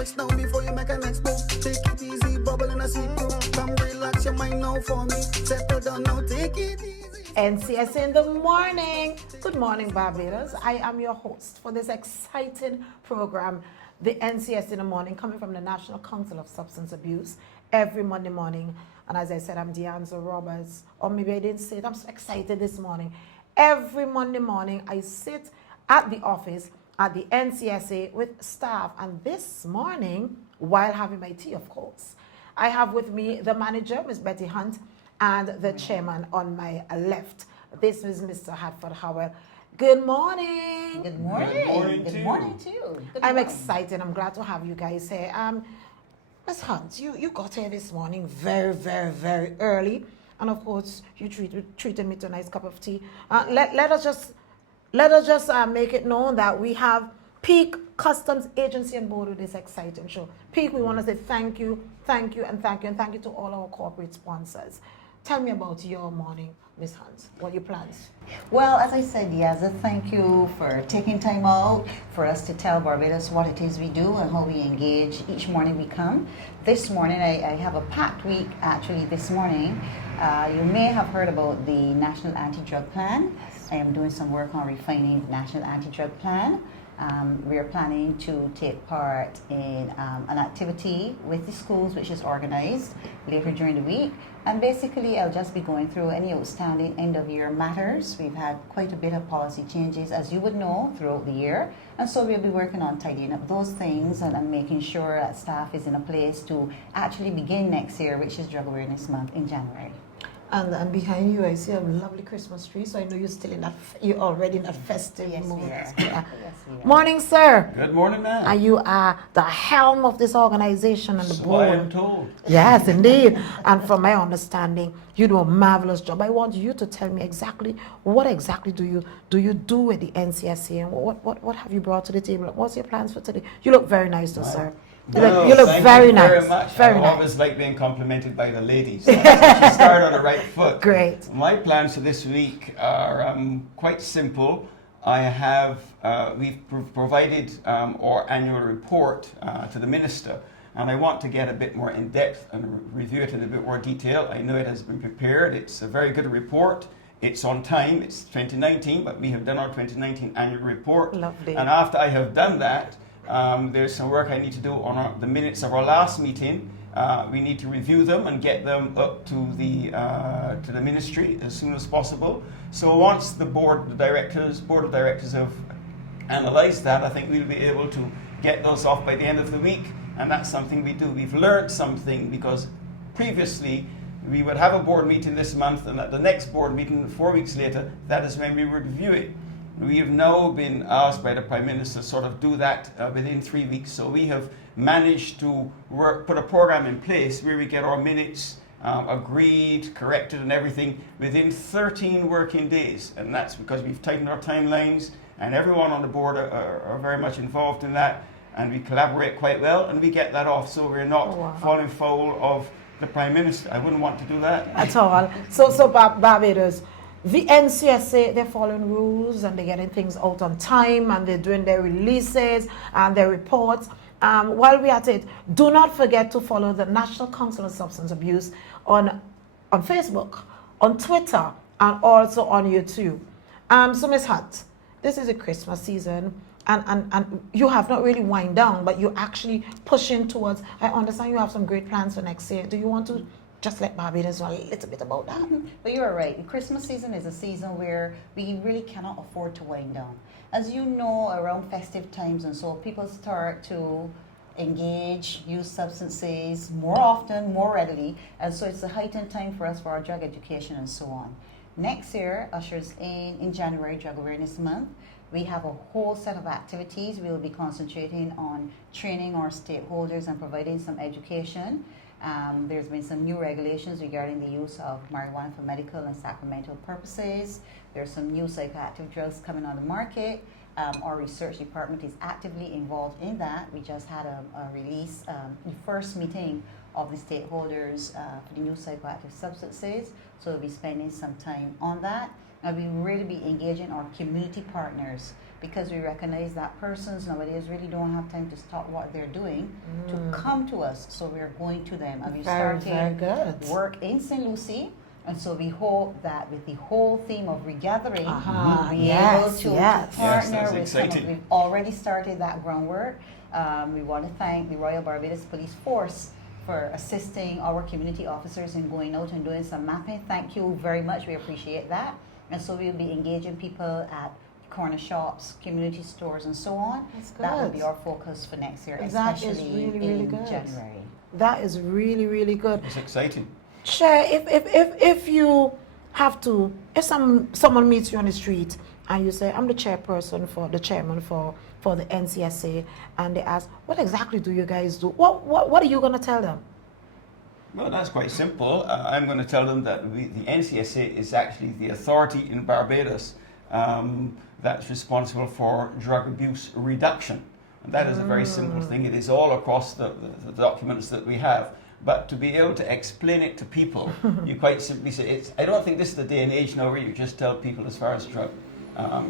press down before you make a next move. Take it easy, bubble in a sweet groove. Come relax your mind now for me. Settle down now, take it easy. NCS in the morning. Good morning, Barbados. I am your host for this exciting program, the NCS in the morning, coming from the National Council of Substance Abuse every Monday morning. And as I said, I'm Deanza Roberts, or maybe I didn't say it. I'm so excited this morning. Every Monday morning, I sit at the office at the NCSA with staff. And this morning, while having my tea, of course, I have with me the manager, Ms. Betty Hunt, and the chairman on my left. This is Mr. Hartford Howell. Good morning. Good morning. Good morning Good to you. morning to you. Good I'm morning. excited. I'm glad to have you guys here. Ms. Hunt, you got here this morning very, very, very early. And of course, you treated me to a nice cup of tea. Let us just make it known that we have Peak Customs Agency on board with this exciting show. Peak, we want to say thank you, and thank you to all our corporate sponsors. Tell me about your morning, Ms. Hunt. What are your plans? Well, as I said, Yaza, thank you for taking time out for us to tell Barbados what it is we do and how we engage each morning we come. This morning, I have a packed week actually this morning. You may have heard about the National Anti-Drug Plan. I am doing some work on refining the National Anti-Drug Plan. We are planning to take part in an activity with the schools which is organized later during the week. And basically, I'll just be going through any outstanding end-of-year matters. We've had quite a bit of policy changes, as you would know, throughout the year. And so we'll be working on tidying up those things and making sure that staff is in a place to actually begin next year, which is Drug Awareness Month in January. And behind you, I see a lovely Christmas tree. So I know you're already in that festive Yes, mood. we are. Yeah. Yes, we are. Morning, sir. Good morning, ma'am. And you are the helm of this organization and the So I am board. told. Yes, indeed. And from my understanding, you do a marvelous job. I want you to tell me exactly what exactly do you do with the NCSA and what have you brought to the table? What's your plans for today? You look very nice, though, sir. You look thank very you nice. very much. Very I nice. always like being complimented by the ladies. So she started on the right foot. Great. My plans for this week are quite simple. We've provided our annual report to the minister, and I want to get a bit more in depth and review it in a bit more detail. I know it has been prepared. It's a very good report. It's on time. It's 2019, but we have done our 2019 annual report. Lovely. And after I have done that, there's some work I need to do on the minutes of our last meeting. We need to review them and get them up to the ministry as soon as possible. So once the board of directors have analysed that, I think we'll be able to get those off by the end of the week. And that's something we do. We've learned something because previously we would have a board meeting this month, and at the next board meeting 4 weeks later, that is when we would review it. We have now been asked by the Prime Minister to sort of do that within 3 weeks. So we have managed to put a program in place where we get our minutes agreed, corrected and everything within 13 working days. And that's because we've tightened our timelines and everyone on the board are very much involved in that. And we collaborate quite well and we get that off so we're not falling foul of the Prime Minister. I wouldn't want to do that. At all. So Barbados, the NCSA, they're following rules and they're getting things out on time and they're doing their releases and their reports. While we're at it, do not forget to follow the National Council on Substance Abuse on Facebook, on Twitter, and also on YouTube. So Ms. Hunt, this is a Christmas season and you have not really wind down, but you're actually pushing towards, I understand you have some great plans for next year. Do you want to just let Barbados know a little bit about that? But you are right. The Christmas season is a season where we really cannot afford to wind down. As you know, around festive times and so, people start to engage, use substances more often, more readily, and so it's a heightened time for us for our drug education and so on. Next year ushers in January, Drug Awareness Month. We have a whole set of activities. We'll be concentrating on training our stakeholders and providing some education. There's been some new regulations regarding the use of marijuana for medical and sacramental purposes. There's some new psychoactive drugs coming on the market. Our research department is actively involved in that. We just had a release, the first meeting of the stakeholders for the new psychoactive substances. So we'll be spending some time on that. And we really be engaging our community partners because we recognize that persons nowadays really don't have time to stop what they're doing to come to us. So we're going to them, and we Very started good. work in St. Lucie. And so we hope that with the whole theme of regathering, Uh-huh. we'll be Yes, able to yes. partner Yes, that's with some of, exciting. we've already started that groundwork. We want to thank the Royal Barbados Police Force for assisting our community officers in going out and doing some mapping. Thank you very much. We appreciate that. And so we'll be engaging people at corner shops, community stores, and so on. That's That will good. be our focus for next year, That is especially really, really in good. January. That is really, really good. It's exciting. Chair, if you have to, if someone meets you on the street and you say, I'm the chairman for the NCSA, and they ask, what exactly do you guys do? What are you going to tell them? Well, that's quite simple. I'm going to tell them that the NCSA is actually the authority in Barbados that's responsible for drug abuse reduction. And that is a very simple thing. It is all across the documents that we have. But to be able to explain it to people, you quite simply say, I don't think this is the day and age now where you just tell people as far as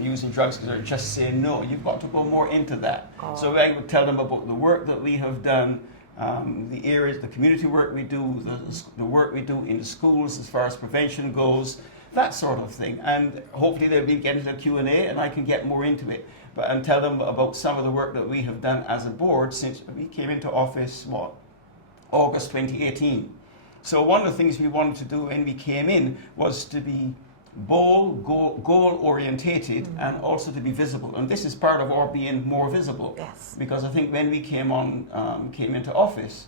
using drugs because they're just saying no. You've got to go more into that. Oh. So I would tell them about the work that we have done, the areas, the community work we do, the work we do in the schools as far as prevention goes, that sort of thing. And hopefully they'll be getting to the Q&A and I can get more into it. And tell them about some of the work that we have done as a board since we came into office, August 2018. So one of the things we wanted to do when we came in was to be goal orientated and also to be visible. And this is part of our being more visible. Yes. Because I think when we came into office,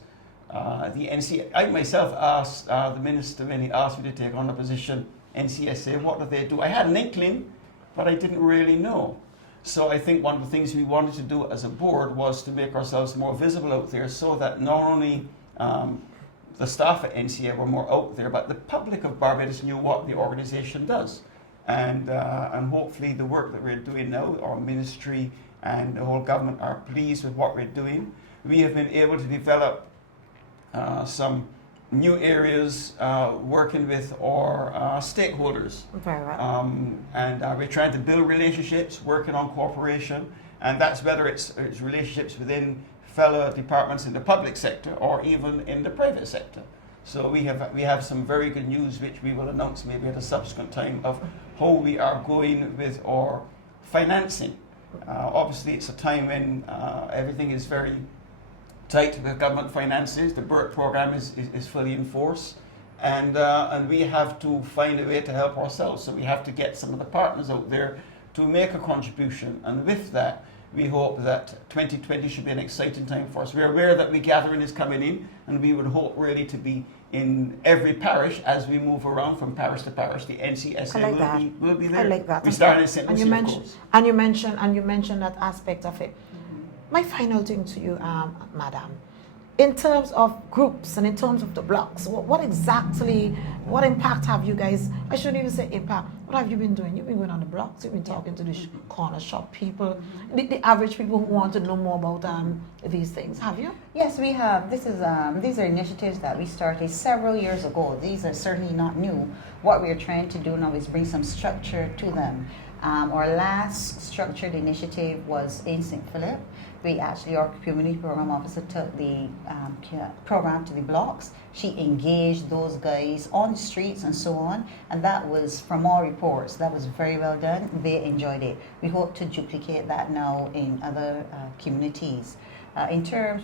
I myself asked the minister when he asked me to take on the position, NCSA, what do they do? I had an inkling, but I didn't really know. So I think one of the things we wanted to do as a board was to make ourselves more visible out there so that not only the staff at NCA were more out there, but the public of Barbados knew what the organisation does. And hopefully the work that we're doing now, our ministry and the whole government are pleased with what we're doing. We have been able to develop some new areas working with our stakeholders. Very well. And we're trying to build relationships, working on cooperation, and that's whether it's relationships within fellow departments in the public sector or even in the private sector. So we have some very good news which we will announce maybe at a subsequent time of how we are going with our financing. Obviously it's a time when everything is very tight with government finances. The BERT program is fully in force, and we have to find a way to help ourselves. So we have to get some of the partners out there to make a contribution, and with that we hope that 2020 should be an exciting time for us. We're aware that regathering is coming in, and we would hope really to be in every parish as we move around from parish to parish. The NCSA will be there. I like that. We started in St. And Lucie, you of mentioned, course. and you mentioned that aspect of it. My final thing to you, Madam, in terms of groups and in terms of the blocks, what impact have you guys, I shouldn't even say impact, what have you been doing? You've been going on the blocks, you've been talking to the corner shop people, the average people who want to know more about these things, have you? Yes, we have. These are initiatives that we started several years ago. These are certainly not new. What we are trying to do now is bring some structure to them. Our last structured initiative was in St. Philip. Our community program officer took the program to the blocks. She engaged those guys on the streets and so on, and that was, from all reports, that was very well done. They enjoyed it. We hope to duplicate that now in other communities.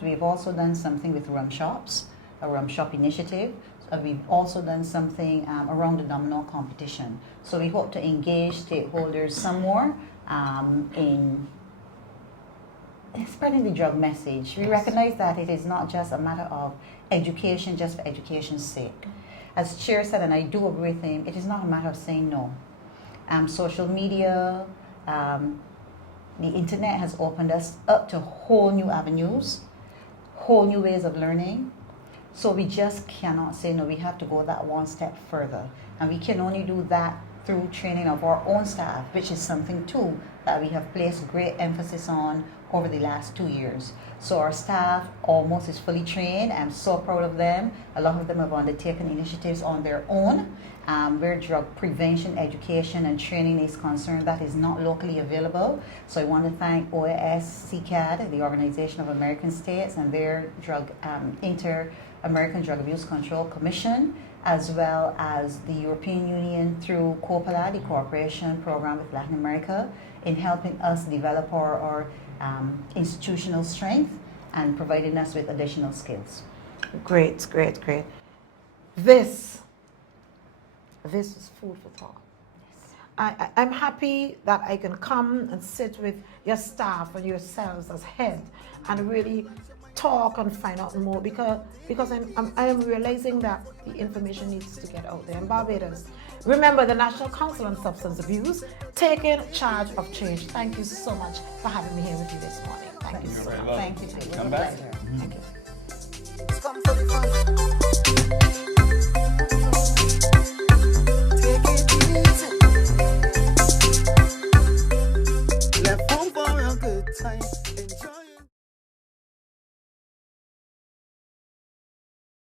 We've also done something with rum shops, a rum shop initiative. We've also done something around the domino competition. So we hope to engage stakeholders some more in spreading the drug message. We recognize that it is not just a matter of education just for education's sake. As Chair said, and I do agree with him, it is not a matter of saying no. Social media, the internet has opened us up to whole new avenues, whole new ways of learning. So we just cannot say no. We have to go that one step further. And we can only do that through training of our own staff, which is something too that we have placed great emphasis on over the last 2 years. So our staff almost is fully trained. I'm so proud of them. A lot of them have undertaken initiatives on their own. Where drug prevention, education, and training is concerned, that is not locally available. So I want to thank OAS CCAD, the Organization of American States, and their Inter-American Drug Abuse Control Commission, as well as the European Union through COPALA, the cooperation program with Latin America, in helping us develop our institutional strength and providing us with additional skills. Great, great, great. This is food for thought. I'm happy that I can come and sit with your staff and yourselves as head and really talk and find out more because I am realizing that the information needs to get out there in Barbados. Remember, the National Council on Substance Abuse taking charge of change. Thank you so much for having me here with you this morning. Thank you so much. Thank you. Come back. Thank you. Come for the fun.